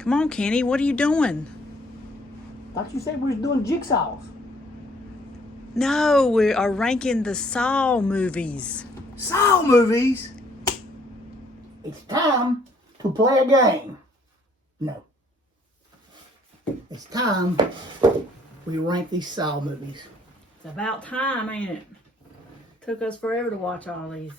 Come on, Kenny, what are you doing? Thought you said we was doing jigsaws. No, we are ranking the Saw movies. Saw movies? It's time to play a game. No. It's time we rank these Saw movies. It's about time, ain't it? Took us forever to watch all these.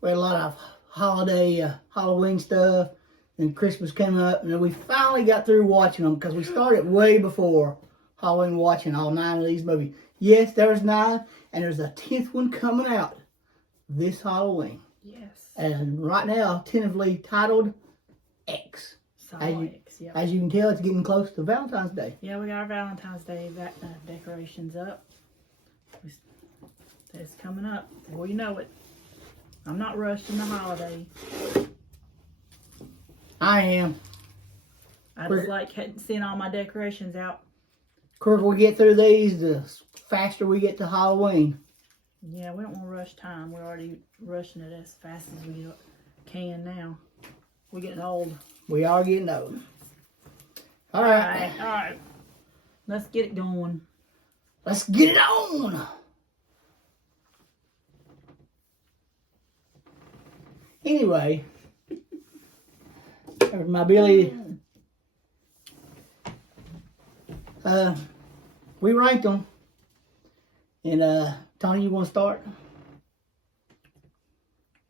We had a lot of holiday, Halloween stuff, and Christmas came up, and then we finally got through watching them because we started way before Halloween watching all 9 of these movies. Yes, there's 9, and there's a 10th one coming out this Halloween. Yes. And right now, tentatively titled X. Saw X, yeah. As you can tell, it's getting close to Valentine's Day. Yeah, we got our Valentine's Day decorations up. It's coming up. Well, you know it. I'm not rushing the holiday. I am. I just like seeing all my decorations out. Of course, we get through these, the faster we get to Halloween. Yeah, we don't want to rush time. We're already rushing it as fast as we can now. We're getting old. We are getting old. All right. Let's get it going. Let's get it on. Anyway, there's my Billy. We ranked them. And Tony, you want to start?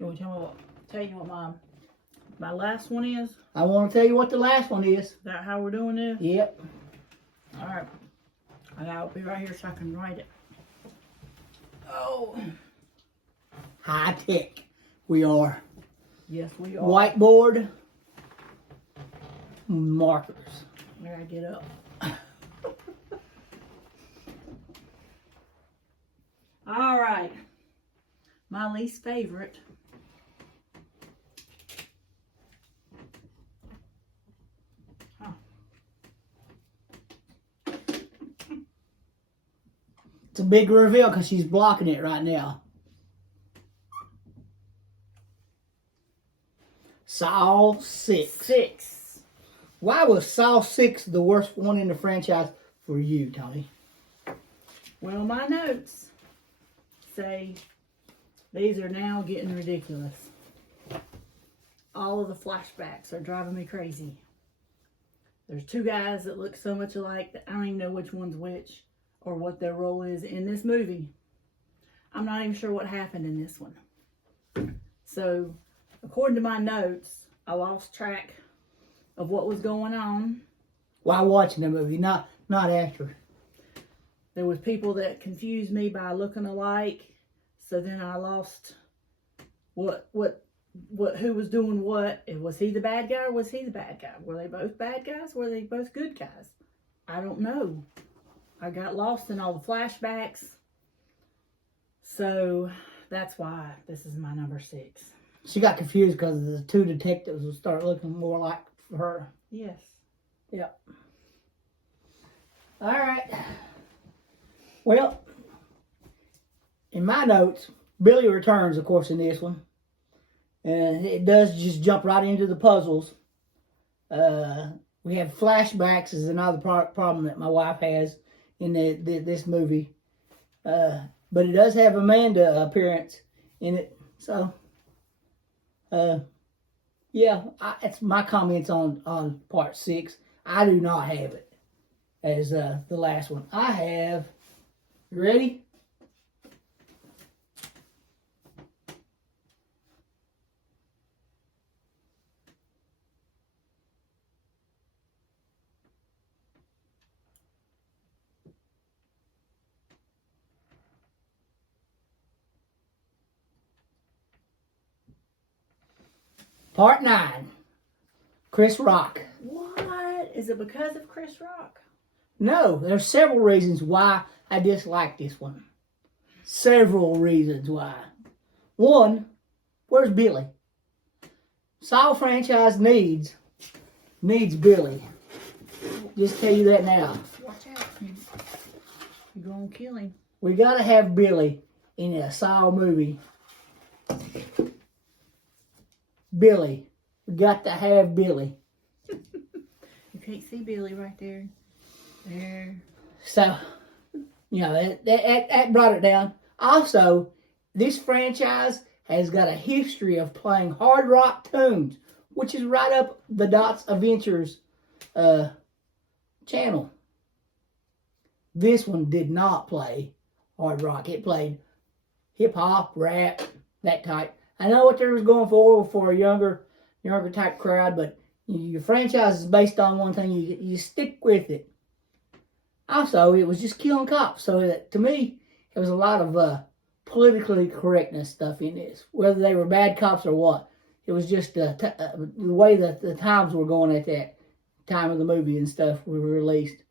You want to tell you what my last one is? I want to tell you what the last one is. Is that how we're doing this? Yep. All right. I gotta be right here so I can write it. Oh. High tech. We are. Yes, we are. Whiteboard. Markers. I gotta get up. All right. My least favorite. It's a big reveal because she's blocking it right now. Saw 6. Why was Saw 6 the worst one in the franchise for you, Tony? Well, my notes say these are now getting ridiculous. All of the flashbacks are driving me crazy. There's 2 guys that look so much alike that I don't even know which one's which or what their role is in this movie. I'm not even sure what happened in this one. So, according to my notes, I lost track of what was going on. While watching the movie, not after. There was people that confused me by looking alike. So then I lost who was doing what. Was he the bad guy or was he the bad guy? Were they both bad guys? Were they both good guys? I don't know. I got lost in all the flashbacks. So that's why this is my number 6. She got confused because the 2 detectives would start looking more like her. Yes. Yep. All right. Well, in my notes, Billy returns, of course, in this one. And it does just jump right into the puzzles. We have flashbacks is another problem that my wife has in this movie. But it does have Amanda appearance in it. So, yeah, it's my comments on part 6. I do not have it as the last one. I have, you ready? Part 9, Chris Rock. What? Is it because of Chris Rock? No, there's several reasons why I dislike this one. Several reasons why. 1, where's Billy? Saw franchise needs Billy. Just tell you that now. Watch out. You're going to kill him. We got to have Billy in a Saw movie. Billy. We got to have Billy. can't see Billy right there. There. So, you know, that brought it down. Also, this franchise has got a history of playing hard rock tunes, which is right up the Dots Adventures channel. This one did not play hard rock. It played hip hop, rap, that type. I know what they was going for a younger type crowd, but your franchise is based on one thing. You stick with it. Also, it was just killing cops. So to me, there was a lot of politically correctness stuff in this, whether they were bad cops or what. It was just the way that the times were going at that time of the movie and stuff were released.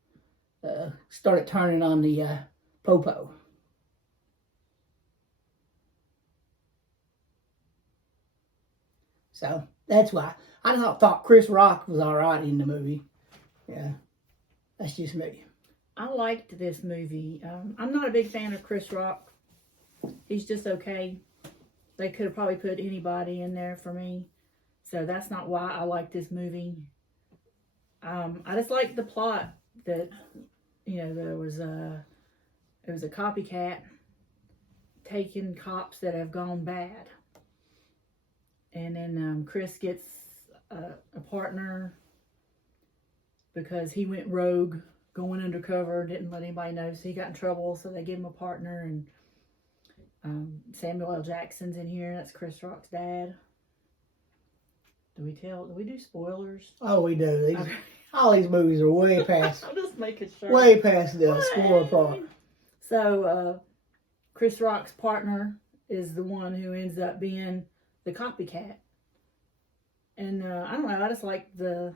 Started turning on the popo. So that's why I thought Chris Rock was all right in the movie. Yeah, that's just me. I liked this movie. I'm not a big fan of Chris Rock. He's just okay. They could have probably put anybody in there for me. So that's not why I like this movie. I just like the plot that, you know, it was a copycat taking cops that have gone bad. And then Chris gets a partner because he went rogue, going undercover, didn't let anybody know, so he got in trouble, so they give him a partner. And Samuel L. Jackson's in here. That's Chris Rock's dad. Do we do spoilers? Oh, we do. All these movies are way past. I'm just making sure. Way past the spoiler part. So, Chris Rock's partner is the one who ends up being the copycat. And I don't know, I just like the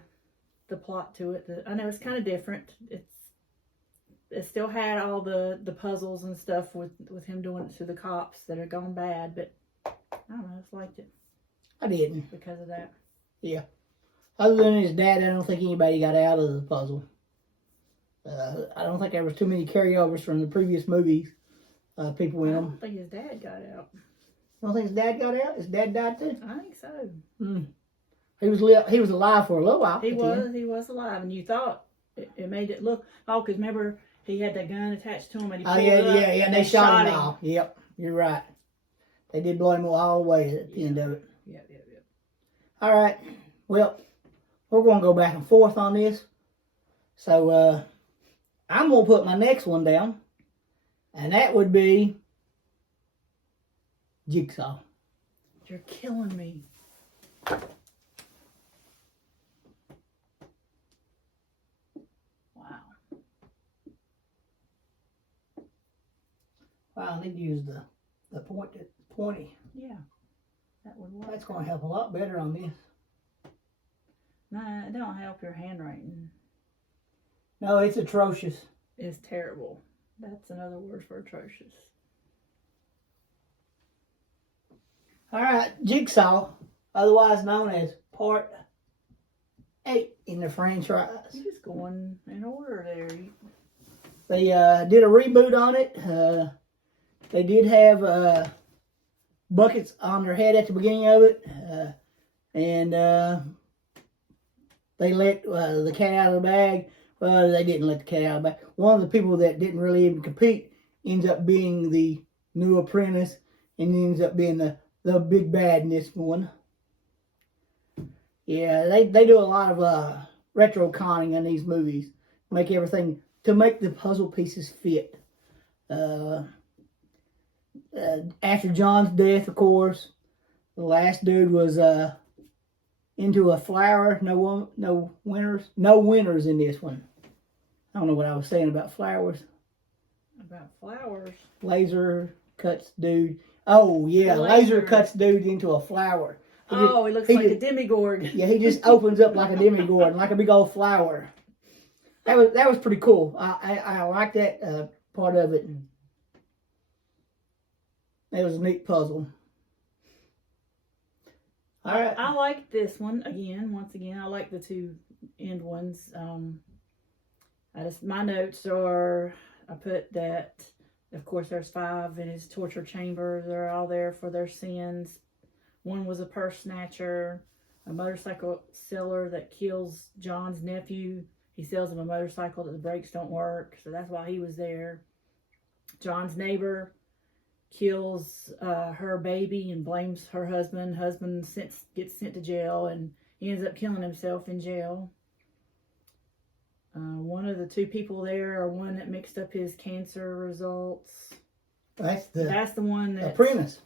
plot to it. I know it's kind of different. It still had all the puzzles and stuff with him doing it to the cops that had gone bad, but I don't know, I just liked it. I didn't. Because of that. Yeah. Other than his dad, I don't think anybody got out of the puzzle. I don't think there was too many carryovers from the previous movies. People in them. I don't think his dad got out. You don't think his dad got out? His dad died too? I think so. He was alive for a little while. He was alive, and you thought it made it look. Oh, because remember he had that gun attached to him, and he pulled it up, yeah, and they shot him off. Yep, you're right. They did blow him all the way at the end of it. Yep. All right. Well, we're going to go back and forth on this. So I'm going to put my next one down, and that would be Jigsaw. You're killing me. Wow, I need to use the pointy. Yeah, that would work. That's going to help a lot better on this. Nah, it don't help your handwriting. No, it's atrocious. It's terrible. That's another word for atrocious. All right, Jigsaw, otherwise known as Part 8 in the franchise. You're just going in order there. They did a reboot on it. They did have buckets on their head at the beginning of it. And they let the cat out of the bag. Well, they didn't let the cat out of the bag. One of the people that didn't really even compete ends up being the new apprentice and ends up being the big bad in this one. Yeah, they do a lot of retro conning in these movies. Make everything, to make the puzzle pieces fit. After John's death, of course, the last dude was into a flower. No winners in this one. I don't know what I was saying about flowers. About flowers? Laser cuts dude. Oh yeah, laser cuts dude into a flower. He looks like a demigorgon. Yeah, he just opens up like a demigorgon, like a big old flower. That was pretty cool. I like that part of it. It was a neat puzzle. All right. I like this one once again. I like the two end ones. My notes are, I put that, of course, there's 5 in his torture chamber. They're all there for their sins. One was a purse snatcher. a motorcycle seller that kills John's nephew. He sells him a motorcycle that the brakes don't work, so that's why he was there. John's neighbor kills her baby and blames her husband. Husband gets sent to jail, and he ends up killing himself in jail. One of the two people there are one that mixed up his cancer results. That's the one that apprentice.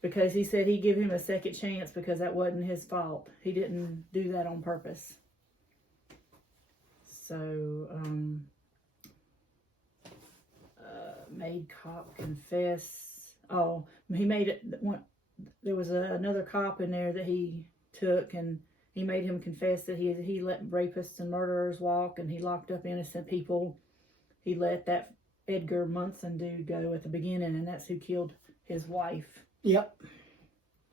Because he said he'd give him a second chance because that wasn't his fault. He didn't do that on purpose. So, made cop confess. Oh, he made it. There was another cop in there that he took, and he made him confess that he let rapists and murderers walk, and he locked up innocent people. He let that Edgar Munson dude go at the beginning, and that's who killed his wife. Yep.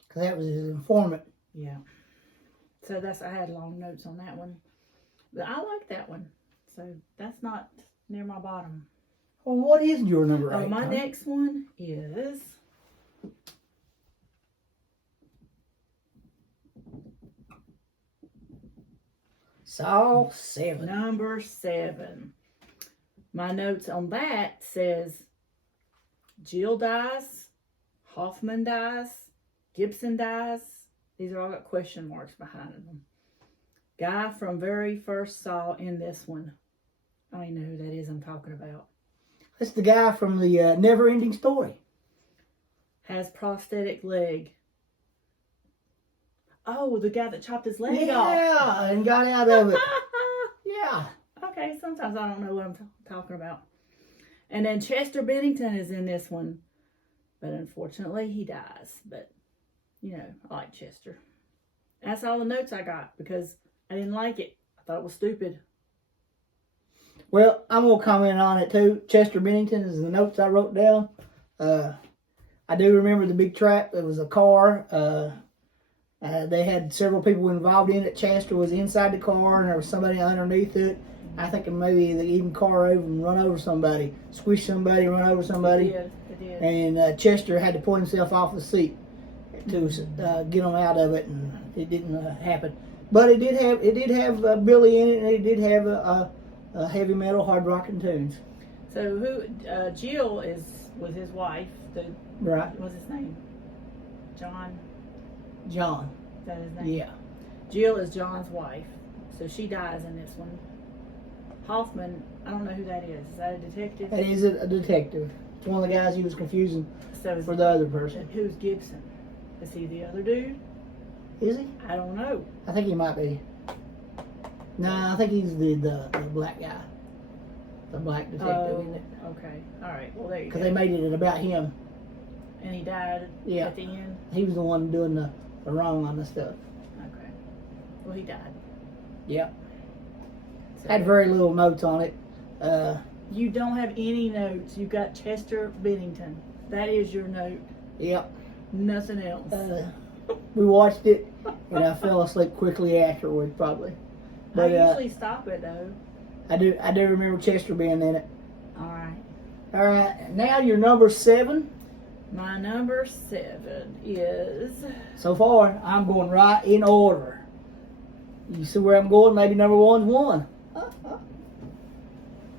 Because that was his informant. Yeah. So I had long notes on that one. But I like that one. So that's not near my bottom. Well, what is your number 8? My next one is Saw 7. number 7. My notes on that says Jill dies, Hoffman dies, Gibson dies. These are all got question marks behind them. Guy from very first Saw in this one. I don't even know who that is I'm talking about. That's the guy from the Never-Ending Story. Has prosthetic leg. Oh, the guy that chopped his leg off. Yeah, and got out of it. Yeah. Okay, sometimes I don't know what I'm talking about. And then Chester Bennington is in this one. But unfortunately, he dies. But, you know, I like Chester. That's all the notes I got because I didn't like it. I thought it was stupid. Well, I'm going to comment on it too. Chester Bennington is the notes I wrote down. I do remember the big trap. There was a car. They had several people involved in it. Chester was inside the car, and there was somebody underneath it. I think maybe they even car over and run over somebody, squish somebody, run over somebody. It did. And Chester had to pull himself off the seat to get them out of it, and it didn't happen. But it did have Billy in it, and it did have heavy metal, hard rocking tunes. So Jill was his wife. Right. What's his name? John. Is that his name? Yeah. Jill is John's wife. So she dies in this one. Hoffman, I don't know who that is. Is that a detective? That is a detective. It's one of the guys he was confusing So for the other person. Who's Gibson? Is he the other dude? Is he? I don't know. I think he might be. No, I think he's the black guy. The black detective, isn't it? Okay. All right. Well, there you go. Because they made it about him. And he died at the end? He was the one doing the wrong on the stuff. Okay. Well, he died. Yep. So Had very little notes on it. you don't have any notes. You've got Chester Bennington. That is your note. Yep. Nothing else. We watched it, and I fell asleep quickly afterward, probably. But I usually stop it, though. I do remember Chester being in it. All right. All right, now your number 7. My number 7 is... So far, I'm going right in order. You see where I'm going? Maybe number 1's 1.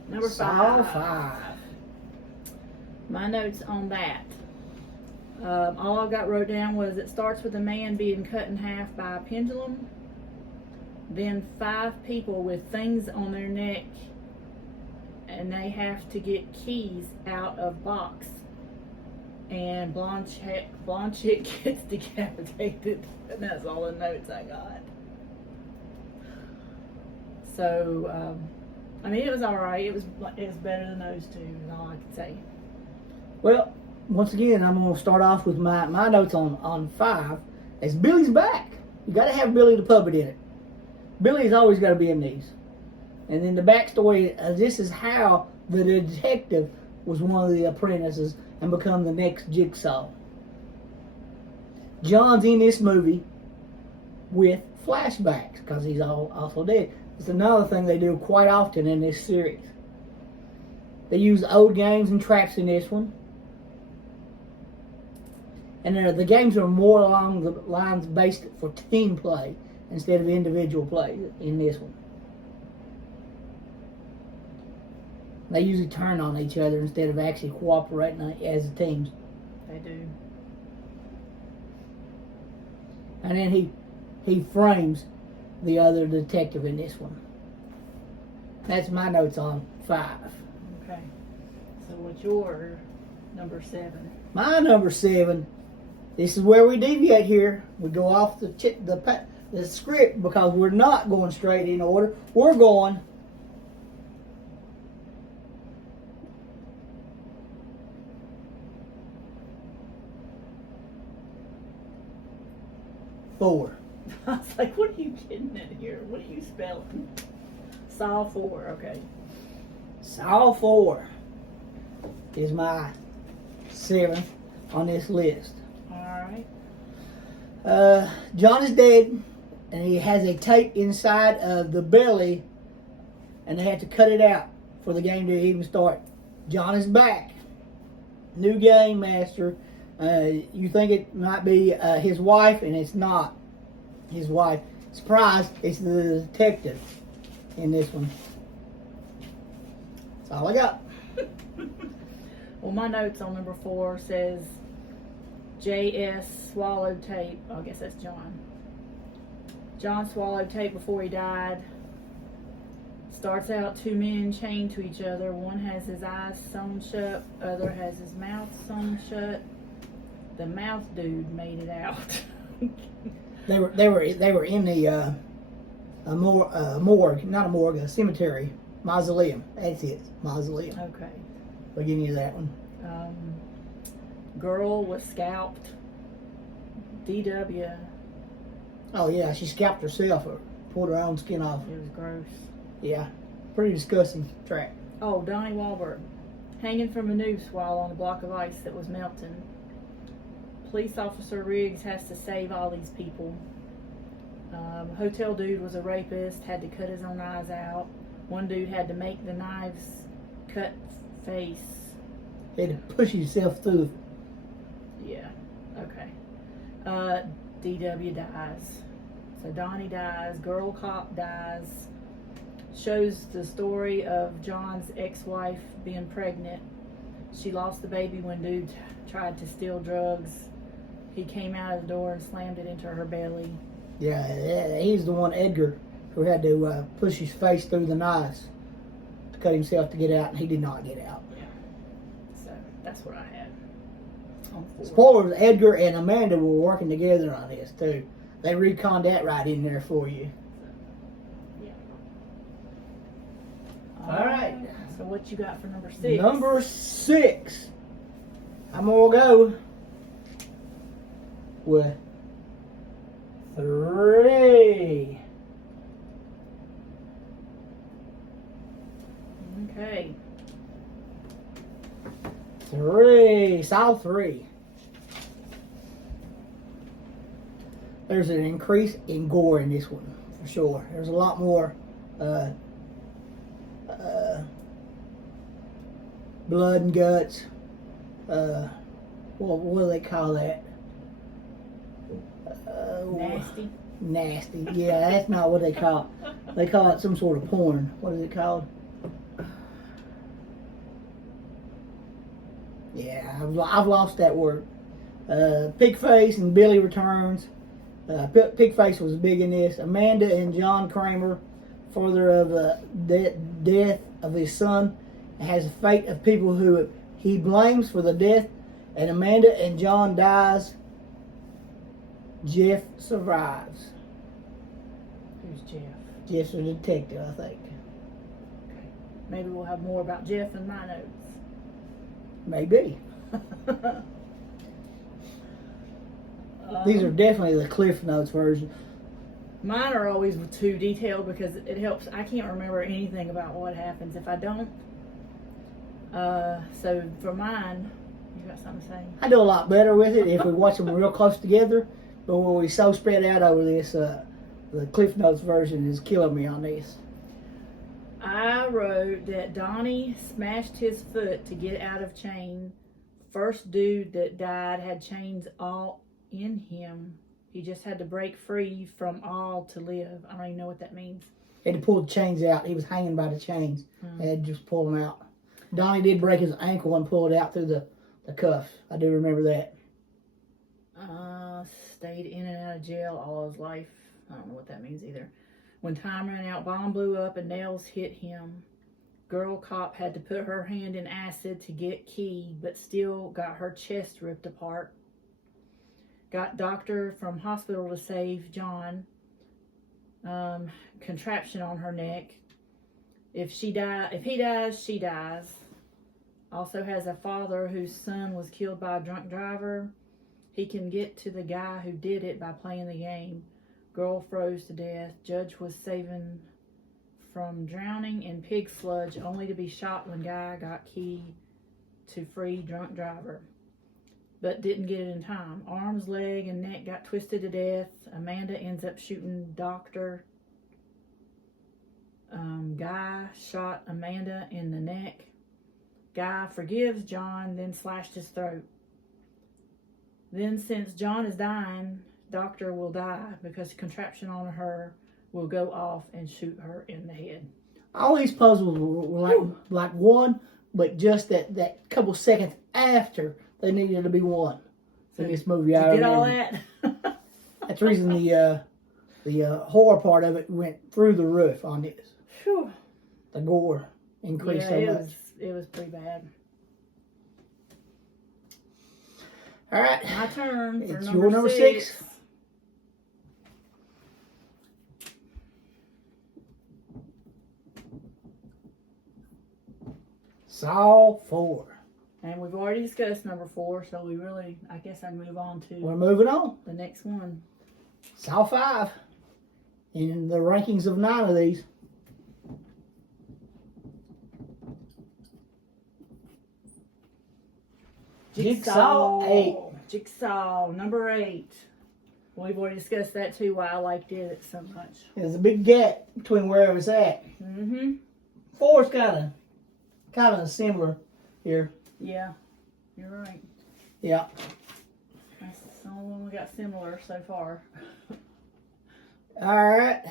Number 5. Saw 5. My notes on that. All I got wrote down was it starts with a man being cut in half by a pendulum. Then 5 people with things on their neck, and they have to get keys out of box. And blonde chick gets decapitated. And that's all the notes I got. So, I mean, it was alright. It was better than those two, is all I can say. Well, once again, I'm going to start off with my notes on 5. As Billy's back. You got to have Billy the Puppet in it. Billy's always got to be in these. And then the backstory, this is how the detective was one of the apprentices and become the next Jigsaw. John's in this movie with flashbacks because he's also dead. It's another thing they do quite often in this series. They use old games and traps in this one. And the games are more along the lines based for team play instead of individual play in this one. They usually turn on each other instead of actually cooperating as teams. They do. And then he frames the other detective in this one. That's my notes on 5. Okay. So what's your number 7? My number 7. This is where we deviate here. We go off the script because we're not going straight in order. We're going four. I was like, what are you getting at here? What are you spelling? Saw 4, okay. Saw 4 is my 7th on this list. Alright. John is dead, and he has a tape inside of the belly, and they have to cut it out for the game to even start. John is back. New game master. You think it might be his wife, and it's not his wife. Surprise, it's the detective in this one. That's all I got. Well, my notes on number 4 says J.S. swallowed tape. Oh, I guess that's John. John swallowed tape before he died. Starts out 2 men chained to each other. One has his eyes sewn shut. Other has his mouth sewn shut. The mouth dude made it out. They were in the morgue, not a morgue, a cemetery, mausoleum. That's it, mausoleum. Okay. We'll give you that one. Girl was scalped. DW. Oh yeah, she scalped herself or pulled her own skin off. It was gross. Yeah, pretty disgusting track. Oh, Donnie Wahlberg. Hanging from a noose while on a block of ice that was melting. Police officer Riggs has to save all these people. Hotel dude was a rapist, had to cut his own eyes out. One dude had to make the knives cut face. He had to push himself through. Yeah, okay. DW dies. So Donnie dies, girl cop dies. Shows the story of John's ex-wife being pregnant. She lost the baby when dude tried to steal drugs. He came out of the door and slammed it into her belly. Yeah, he's the one, Edgar, who had to push his face through the knives to cut himself to get out, and he did not get out. Yeah. So that's what I had on 4. Spoilers, Edgar and Amanda were working together on this, too. They reconned that right in there for you. Yeah. All right. So what you got for number 6? Number 6. I'm going to go with 3. Okay. 3. Saw 3. There's an increase in gore in this one, for sure. There's a lot more blood and guts. What do they call that? Nasty. Nasty. Yeah, that's not what they call it. They call it some sort of porn. What is it called? Yeah, I've lost that word. Pigface and Billy returns. Pigface was big in this. Amanda and John Kramer, further of the death of his son, has the fate of people who he blames for the death. And Amanda and John dies. Jeff survives. Who's Jeff? Jeff's a detective, I think. Okay. Maybe we'll have more about Jeff in my notes. Maybe. These are definitely the Cliff Notes version. Mine are always too detailed because it helps. I can't remember anything about what happens if I don't. So for mine, you got something to say? I do a lot better with it if we watch them real close together. But when we so spread out over this, the Cliff Notes version is killing me on this. I wrote that Donnie smashed his foot to get out of chain. First dude that died had chains all in him. He just had to break free from all to live. I don't even know what that means. He had to pull the chains out. He was hanging by the chains. They had to just pull them out. Donnie did break his ankle and pull it out through the cuffs. I do remember that. Stayed in and out of jail all his life. I don't know what that means either. When time ran out, bomb blew up and nails hit him. Girl cop had to put her hand in acid to get key, but still got her chest ripped apart. Got doctor from hospital to save John. Contraption on her neck. If he dies, she dies. Also has a father whose son was killed by a drunk driver. He can get to the guy who did it by playing the game. Girl froze to death. Judge was saving from drowning in pig sludge, only to be shot when guy got key to free drunk driver, but didn't get it in time. Arms, leg, and neck got twisted to death. Amanda ends up shooting doctor. Guy shot Amanda in the neck. Guy forgives John, then slashed his throat. Then, since John is dying, doctor will die because contraption on her will go off and shoot her in the head. All these puzzles were like one, but just that couple seconds after they needed to be one. In this movie, I get all that. That's the reason the horror part of it went through the roof on this. Whew. The gore increased so much. It was pretty bad. All right, my turn. It's your number 6. Saw 4. And we've already discussed number 4, so I guess I can move on to... We're moving on. The next one. Saw 5. In the rankings of 9 of these. Jigsaw 8. Jigsaw, number 8. We've already discussed that too, why I liked it so much. There's a big gap between where it was at. 4's kind of similar here. Yeah, you're right. Yeah. That's the only one we got similar so far. All right.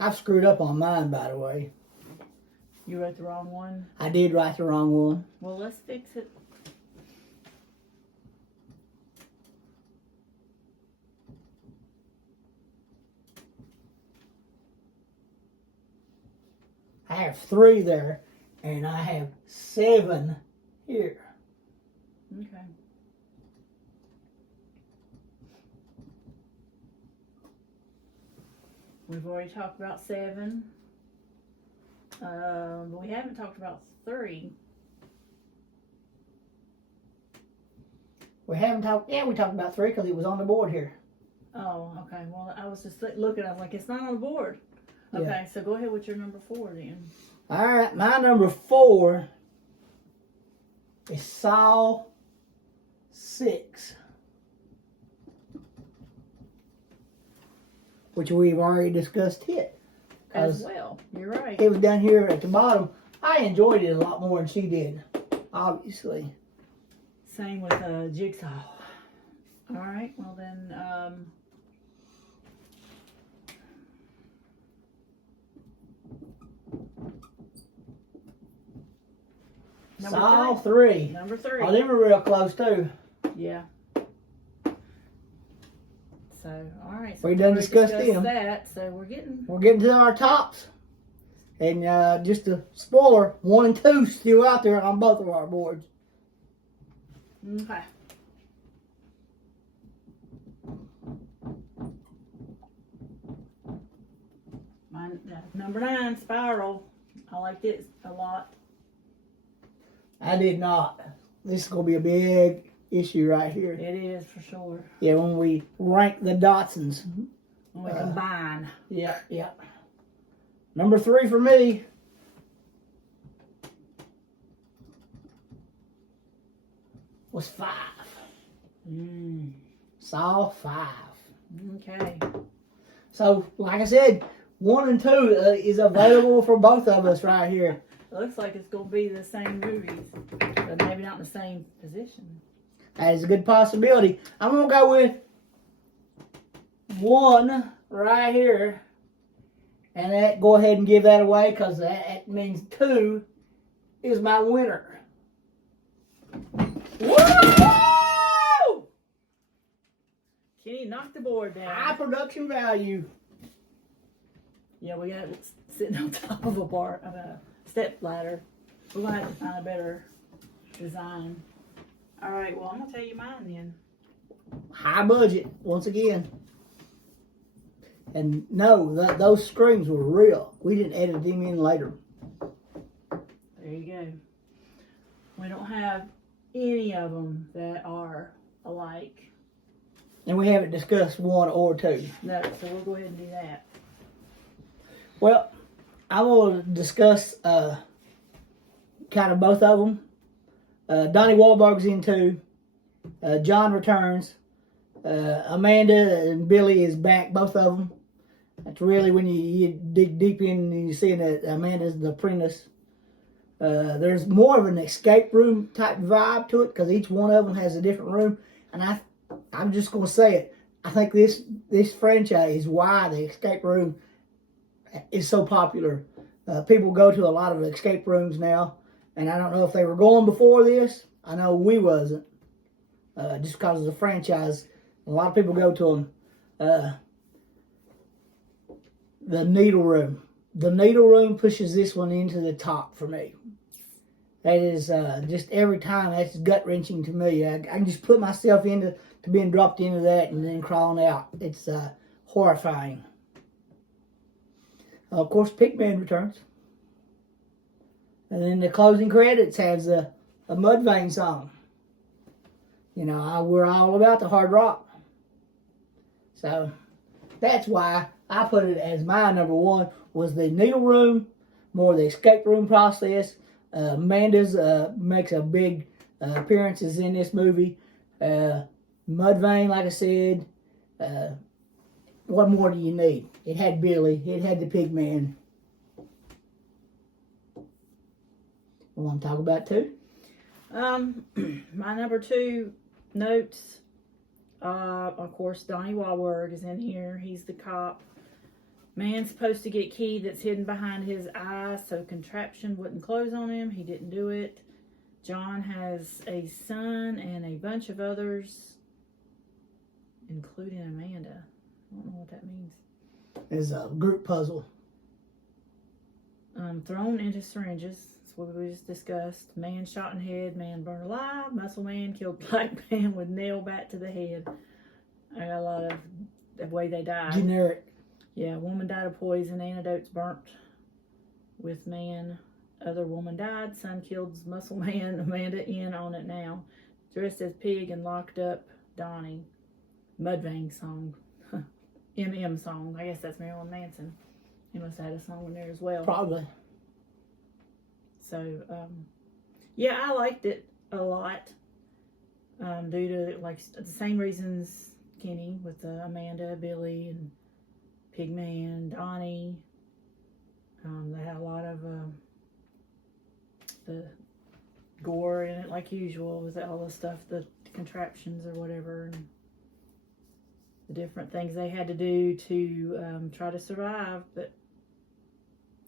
I've screwed up on mine, by the way. You wrote the wrong one? I did write the wrong one. Well, let's fix it. I have 3 there, and I have 7 here. Okay. We've already talked about 7. But we haven't talked about 3. We haven't talked, we talked about 3 because it was on the board here. Oh, okay. Well, I was just looking, I was like, it's not on the board. Okay, yeah. So go ahead with your number 4 then. All right, my number 4 is Saw 6. Which we've already discussed it. As well, you're right. It was down here at the bottom. I enjoyed it a lot more than she did, obviously. Same with Jigsaw. All right, well then, Saw 3. Number 3. Oh, they were real close too. Yeah. So, all right. So we done discussed them. That, so we're getting to our tops. And just a spoiler, 1 and 2 still out there on both of our boards. Okay. Mine, number 9, Spiral. I liked it a lot. I did not. This is going to be a big issue right here. It is, for sure. Yeah, when we rank the Dotsons. When we combine. Yeah, yeah. Number 3 for me. Was 5. Saw 5. Okay. So, like I said, 1 and 2 is available for both of us right here. It looks like it's going to be the same movies, but maybe not in the same position. That is a good possibility. I'm going to go with 1 right here. And that, go ahead and give that away because that means 2 is my winner. Woo! Kenny knocked the board down. High production value. Yeah, we got it sitting on top of a step ladder. We're going to have to find a better design. All right, well, I'm going to tell you mine then. High budget, once again. And no, those screams were real. We didn't edit them in later. There you go. We don't have any of them that are alike. And we haven't discussed 1 or 2. No, so we'll go ahead and do that. Well, I will discuss kind of both of them. Donnie Wahlberg's in 2. John returns. Amanda and Billy is back, both of them. That's really when you dig deep in and you see that Amanda's the apprentice. There's more of an escape room type vibe to it because each one of them has a different room. And I'm just going to say it. I think this franchise is why the escape room is so popular. People go to a lot of escape rooms now. And I don't know if they were going before this. I know we wasn't. Just because of the franchise. A lot of people go to them. The needle room. The needle room pushes this one into the top for me. That is just every time, that's gut-wrenching to me. I can just put myself into being dropped into that and then crawling out. It's horrifying. Of course, Pigman returns. And then the closing credits has a Mudvayne song. You know, we're all about the hard rock. So, that's why I put it as my number 1 was the needle room, more the escape room process. Amanda's makes a big appearances in this movie. Mudvayne, like I said. What more do you need? It had Billy. It had the Pigman. You want to talk about 2? My number 2 notes. Of course, Donnie Wahlberg is in here. He's the cop. Man's supposed to get key that's hidden behind his eye so contraption wouldn't close on him. He didn't do it. John has a son and a bunch of others, including Amanda. I don't know what that means. It's a group puzzle. Thrown into syringes. That's what we just discussed. Man shot in head. Man burned alive. Muscle man killed black man with nail bat to the head. I got a lot of the way they died. Generic. Yeah, woman died of poison. Antidotes burnt with man. Other woman died. Son killed muscle man. Amanda in on it now. Dressed as pig and locked up Donnie. Mudvayne song. MM song. I guess that's Marilyn Manson. He must have had a song in there as well. Probably. So, yeah, I liked it a lot. Due to, like, the same reasons Kenny with Amanda, Billy, and Pigman, Donnie. They had a lot of the gore in it, like usual, with all the stuff, the contraptions or whatever, and the different things they had to do to try to survive. But,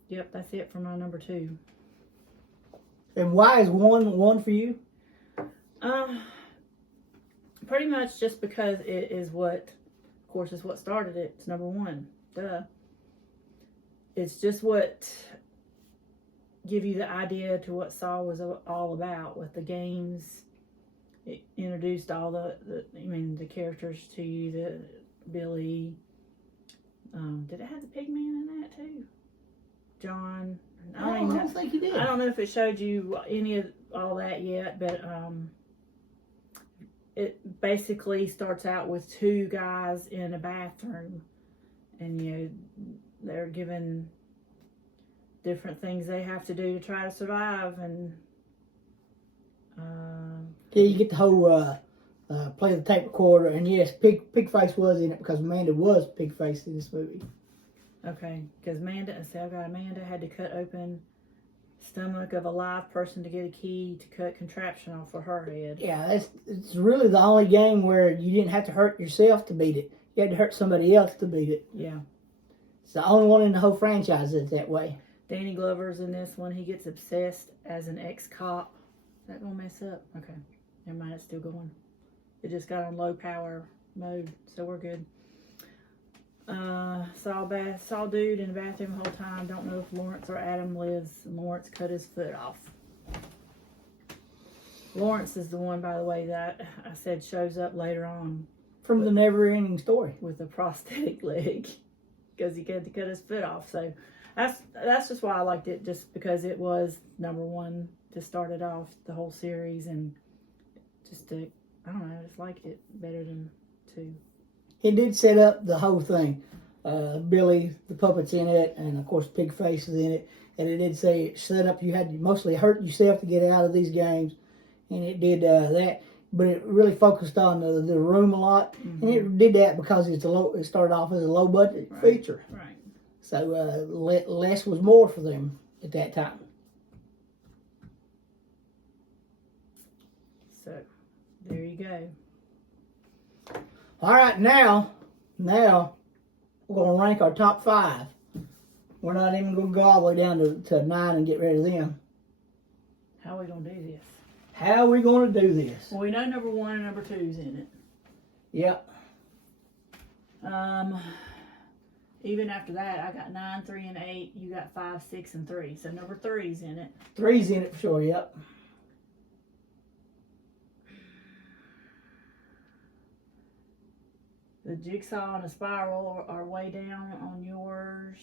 yep, that's it for my number 2. And why is one for you? Pretty much just because it is what, of course, is what started it. It's number 1. Duh. It's just what give you the idea to what Saw was all about with the games. It introduced all the characters to you, the Billy. Did it have the Pigman in that too? John. I don't think you did. I don't know if it showed you any of all that yet, but it basically starts out with 2 guys in a bathroom, and they're given different things they have to do to try to survive, and yeah, you get the whole play the tape recorder, and yes, Pigface was in it because Amanda was Pigface in this movie. okay, because Amanda had to cut open stomach of a live person to get a key to cut contraption off of her head. Yeah, it's really the only game where you didn't have to hurt yourself to beat it. You had to hurt somebody else to beat it. Yeah. It's the only one in the whole franchise that's that way. Danny Glover's in this one. He gets obsessed as an ex-cop. Is that going to mess up? Okay. Never mind, it's still going. It just got on low power mode, so we're good. Saw dude in the bathroom the whole time. Don't know if Lawrence or Adam lives. Lawrence cut his foot off. Lawrence is the one, by the way, that I said shows up later on. From the never-ending story. With a prosthetic leg. Because he had to cut his foot off. So that's just why I liked it. Just because it was number one to start it off, the whole series. And just to, I don't know, I just liked it better than 2. It did set up the whole thing. Billy the Puppet's in it, and of course Pigface is in it. And it did say it set up you had to mostly hurt yourself to get out of these games, and it did that. But it really focused on the room a lot, and it did that because it started off as a low budget feature. Right. So less was more for them at that time. So there you go. All right, now we're going to rank our top 5. We're not even going to go all the way down to 9 and get rid of them. How are we going to do this? How are we going to do this? Well, we know number 1 and number 2's in it. Yep. Even after that, I got 9, 3, and 8. You got 5, 6, and 3. So number 3's in it. 3's in it for sure, yep. The jigsaw and the spiral are way down on yours.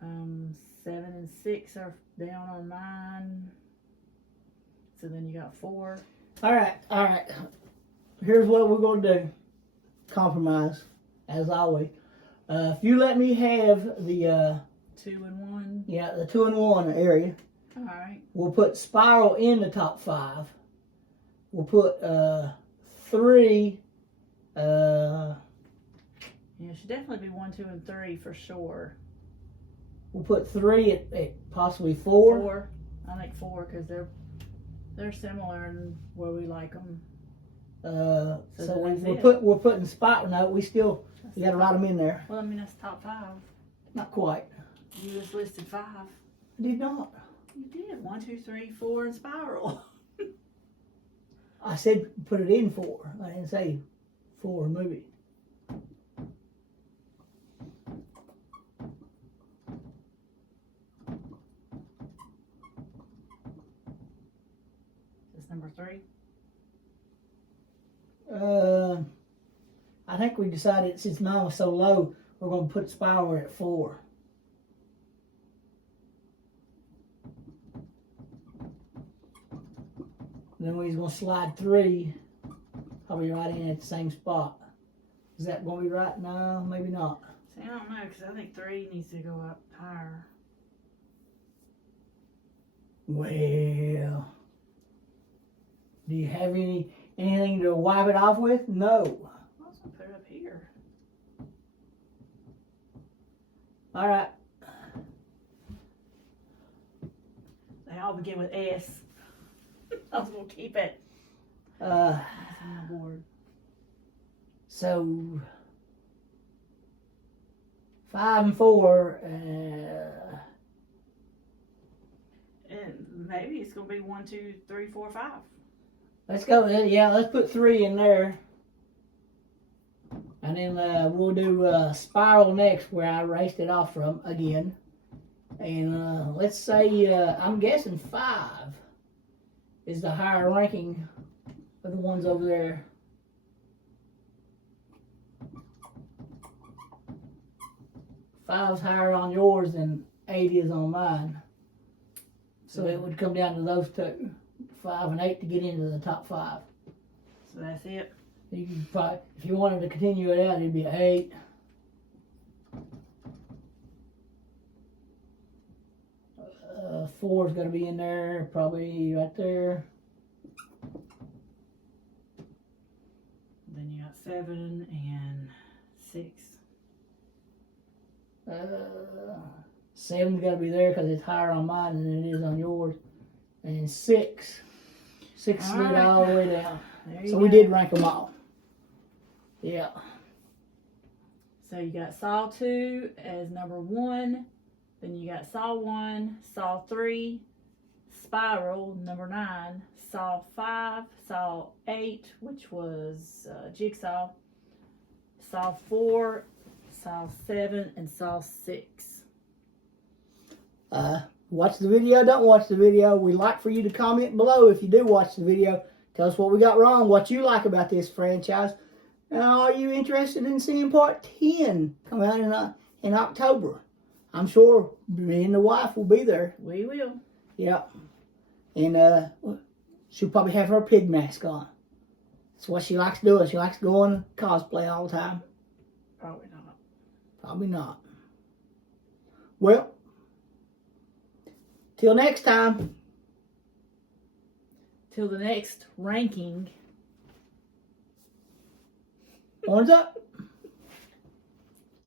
7 and 6 are down on mine. So then you got 4. All right. Here's what we're going to do. Compromise, as always. If you let me have the 2 and 1. Yeah, the 2 and 1 area. All right. We'll put spiral in the top 5. We'll put 3. Yeah, it should definitely be 1, 2, and 3 for sure. We'll put 3 at possibly 4. 4. I think 4 because they're similar in where we like them. So that's we're putting spiral. No, we got to write them in there. Well, I mean that's top 5. Not quite. You just listed 5. I did not. You did 1, 2, 3, 4, and spiral. I said put it in 4. I didn't say 4 movie. That's number 3. I think we decided since mine was so low, we're going to put spiral at 4. Then we're going to slide 3, probably right in at the same spot. Is that going to be right? No, maybe not. See, I don't know because I think 3 needs to go up higher. Well, do you have anything to wipe it off with? No. I was going to put it up here. All right. They all begin with S. I was going to keep it. That's on my board. So 5 and 4. And maybe it's going to be 1, 2, 3, 4, 5. Let's go. Yeah, let's put 3 in there. And then we'll do spiral next, where I raced it off from again. And let's say I'm guessing 5 is the higher ranking of the ones over there. Five's higher on yours than 8 is on mine. So it would come down to those 2, 5 and 8, to get into the top 5. So that's it. You could probably, if you wanted to continue it out, it'd be 8. Four's got to be in there, probably right there. Then you got 7 and 6. 7's got to be there because it's higher on mine than it is on yours. And 6 slid all the way down. So we did rank them all. Yeah. So you got Saw 2 as number 1. Then you got Saw 1, Saw 3, Spiral, number 9, Saw 5, Saw 8, which was Jigsaw, Saw 4, Saw 7, and Saw 6. Watch the video, don't watch the video. We'd like for you to comment below if you do watch the video. Tell us what we got wrong, what you like about this franchise. Are you interested in seeing part 10 come out in October? I'm sure me and the wife will be there. We will. Yep. And she'll probably have her pig mask on. That's what she likes doing. She likes going cosplay all the time. Probably not. Probably not. Well, till next time. Till the next ranking. Horns up.